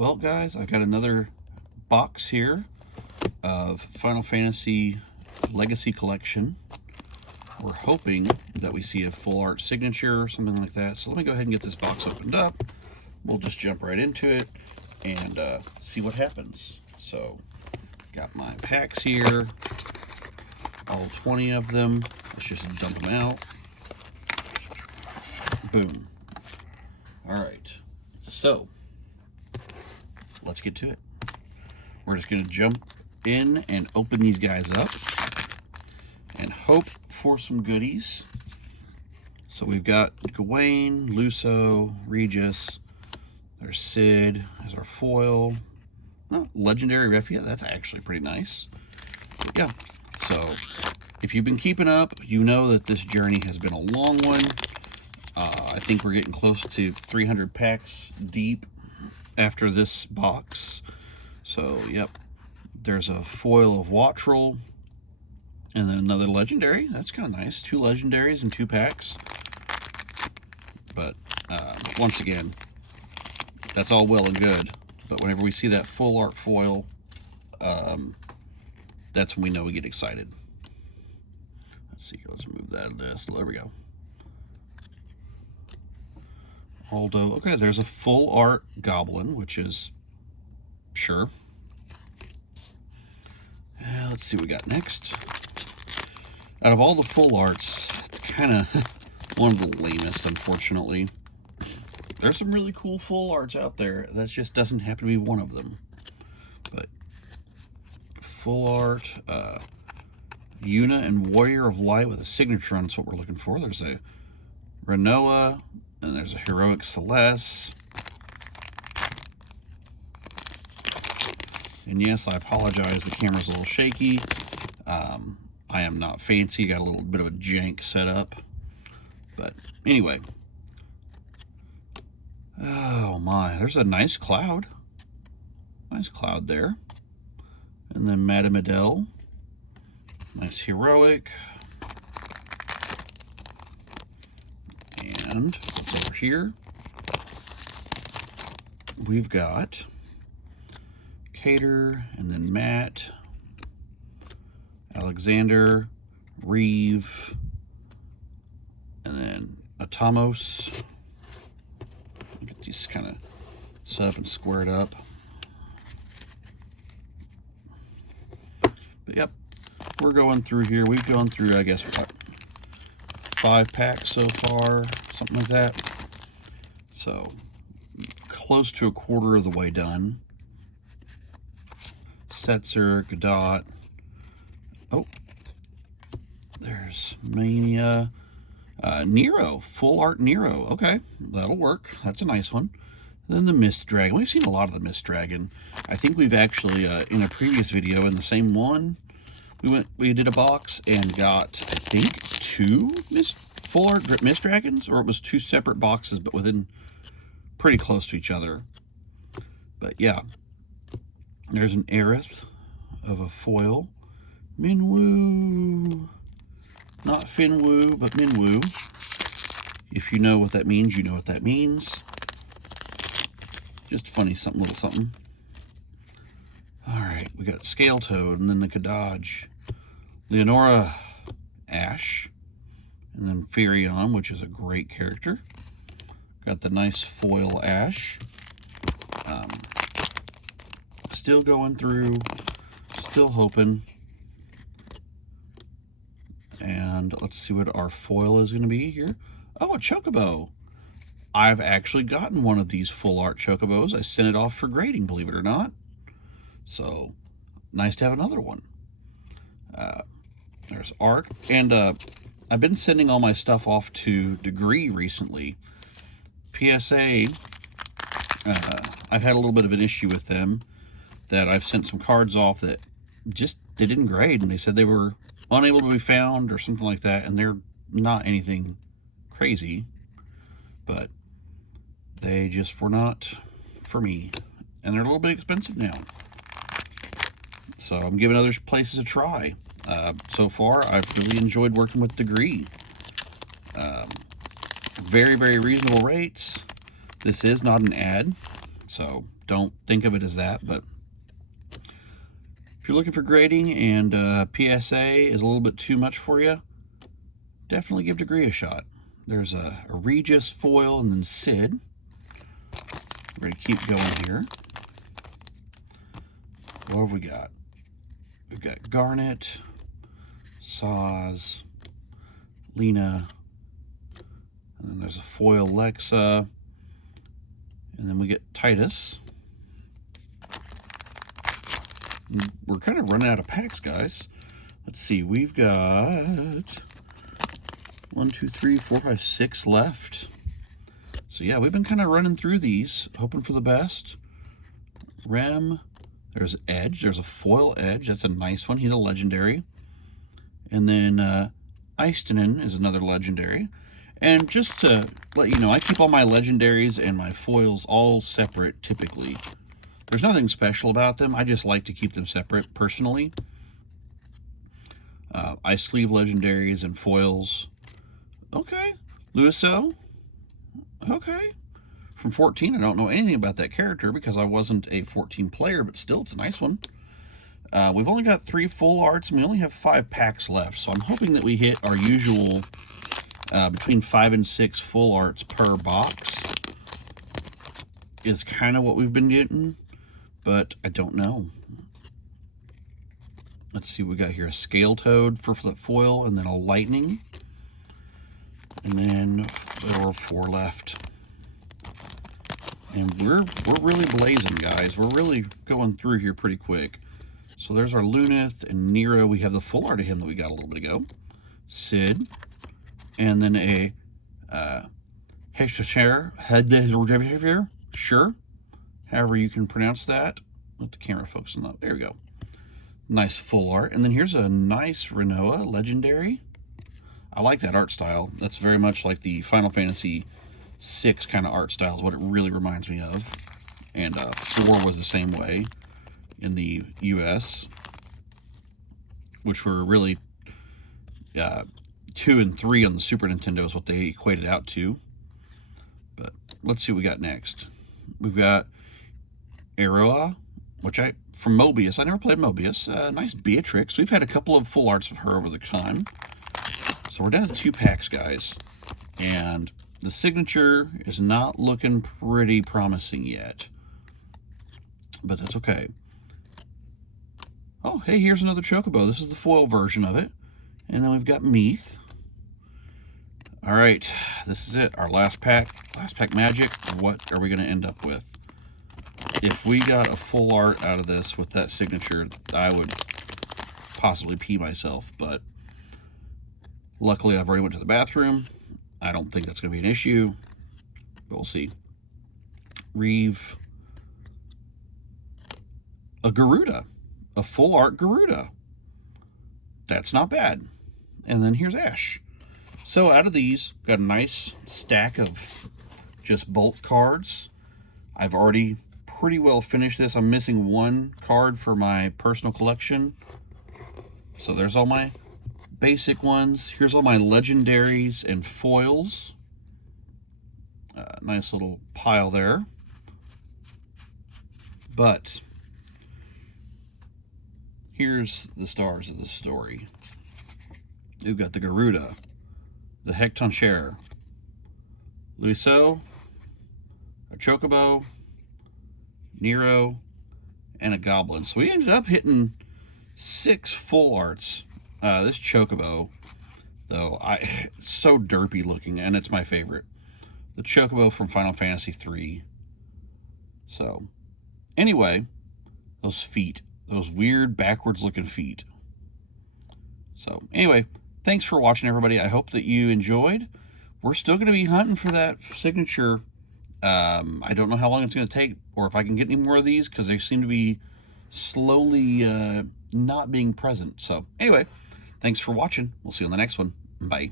Well, guys, I've got another box here of Final Fantasy Legacy Collection. We're hoping that we see a full art signature or something like that. So let me go ahead and get this box opened up. We'll just jump right into it and see what happens. So, got my packs here, all 20 of them. Let's just dump them out. Boom. All right. So, let's get to it. We're just going to jump in and open these guys up and hope for some goodies. So we've got Gawain, Luso, Regis. There's Cid as our foil. Oh, Legendary Refia, that's actually pretty nice. But yeah, so if you've been keeping up, you know that this journey has been a long one. I think we're getting close to 300 packs deep after this box. So, yep, there's a foil of Wattrel, and then another legendary. That's kind of nice. 2 legendaries and 2 packs. But once again, that's all well and good. But whenever we see that full art foil, that's when we know we get excited. Let's see, let's move that of this. There we go. Aldo. Okay, there's a full art Goblin, which is sure. Let's see what we got next. Out of all the full arts, it's kind of one of the lamest, unfortunately. There's some really cool full arts out there. That just doesn't happen to be one of them. But full art, Yuna and Warrior of Light with a signature on. That's what we're looking for. There's a Rinoa, and there's a Heroic Celeste. And yes, I apologize, the camera's a little shaky. I am not fancy, got a little bit of a jank setup. But anyway. Oh my, there's a nice Cloud. Nice Cloud there. And then Madame Adele. Nice Heroic. And over here, we've got Cater, and then Matt, Alexander, Reeve, and then Atamos. Get these kind of set up and squared up. But yep, we're going through here. We've gone through, I guess, what, 5 packs so far, something like that. So, close to a quarter of the way done. Setzer, Godot. Oh, there's Mania. Nero, full art Nero. Okay, that'll work. That's a nice one. And then the Mist Dragon. We've seen a lot of the Mist Dragon. I think we've actually, in a previous video, in the same one, we did a box and got, I think, 2 full art Mist Dragons, or it was 2 separate boxes, but within pretty close to each other. But yeah, there's an Aerith of a foil. Minwoo. Not Finwoo, but Minwoo. If you know what that means, you know what that means. Just funny, something, little something. Alright, we got Scale Toad, and then the Kadaj. Leonora Ash, and then Firion, which is a great character. Got the nice foil Ash. Still going through, still hoping. And let's see what our foil is going to be here. Oh, a Chocobo. I've actually gotten one of these full art Chocobos. I sent it off for grading, believe it or not. So, nice to have another one. There's Arc. And I've been sending all my stuff off to Degree recently. PSA, I've had a little bit of an issue with them, that I've sent some cards off that just, they didn't grade, and they said they were unable to be found or something like that, and they're not anything crazy, but they just were not for me, and they're a little bit expensive now. So I'm giving other places a try. So far, I've really enjoyed working with Degree. Very, very reasonable rates. This is not an ad. So don't think of it as that, but if you're looking for grading and PSA is a little bit too much for you, definitely give Degree a shot. There's a Regis foil and then Sid. We're going to keep going here. What have we got? We've got Garnet, Saz, Lena, and then there's a foil Lexa, and then we get Titus. We're kind of running out of packs, guys. Let's see, we've got 1, 2, 3, 4, 5, 6 left. So yeah, we've been kind of running through these, hoping for the best. Rem, there's Edge, there's a foil Edge, that's a nice one, he's a legendary. And then Eistinen is another legendary. And just to let you know, I keep all my legendaries and my foils all separate typically. There's nothing special about them, I just like to keep them separate personally. I sleeve legendaries and foils. Okay, Luiso. Okay. From 14, I don't know anything about that character because I wasn't a 14 player, but still, it's a nice one. We've only got 3 full arts, and we only have 5 packs left, so I'm hoping that we hit our usual between 5 and 6 full arts per box is kind of what we've been getting, but I don't know. Let's see, we got here a Scale Toad for the foil, and then a Lightning. And then there are 4 left. And we're really blazing, guys. We're really going through here pretty quick. So there's our Lunith and Nero. We have the full art of him that we got a little bit ago. Sid. And then a Heshashare. Sure. However you can pronounce that. Let the camera focus on that. There we go. Nice full art. And then here's a nice Rinoa Legendary. I like that art style. That's very much like the Final Fantasy VI kind of art style is what it really reminds me of. And 4 was the same way in the US, which were really 2 and 3 on the Super Nintendo is what they equated out to. But let's see what we got next. We've got Aroa, which from Mobius. I never played Mobius. Nice Beatrix. We've had a couple of full arts of her over the time. So we're down to 2 packs, guys. And the signature is not looking pretty promising yet. But that's okay. Oh, hey, here's another Chocobo. This is the foil version of it. And then we've got Meath. All right, this is it. Our last pack. Last pack magic. What are we going to end up with? If we got a full art out of this with that signature, I would possibly pee myself. But luckily, I've already went to the bathroom. I don't think that's going to be an issue. But we'll see. Reeve. A Garuda. A full art Garuda. That's not bad. And then here's Ash. So out of these, got a nice stack of just bulk cards. I've already pretty well finished this. I'm missing 1 card for my personal collection. So there's all my basic ones. Here's all my legendaries and foils. Nice little pile there. But here's the stars of the story. We've got the Garuda, the Hectoncheir, Luiso, a Chocobo, Nero, and a Goblin. So we ended up hitting 6 full arts. This Chocobo, though, it's so derpy looking, and it's my favorite. The Chocobo from Final Fantasy III. So, anyway, those feet. Those weird backwards looking feet. So, anyway, thanks for watching, everybody. I hope that you enjoyed. We're still going to be hunting for that signature. I don't know how long it's going to take or if I can get any more of these because they seem to be slowly not being present. So, anyway, thanks for watching. We'll see you on the next one. Bye.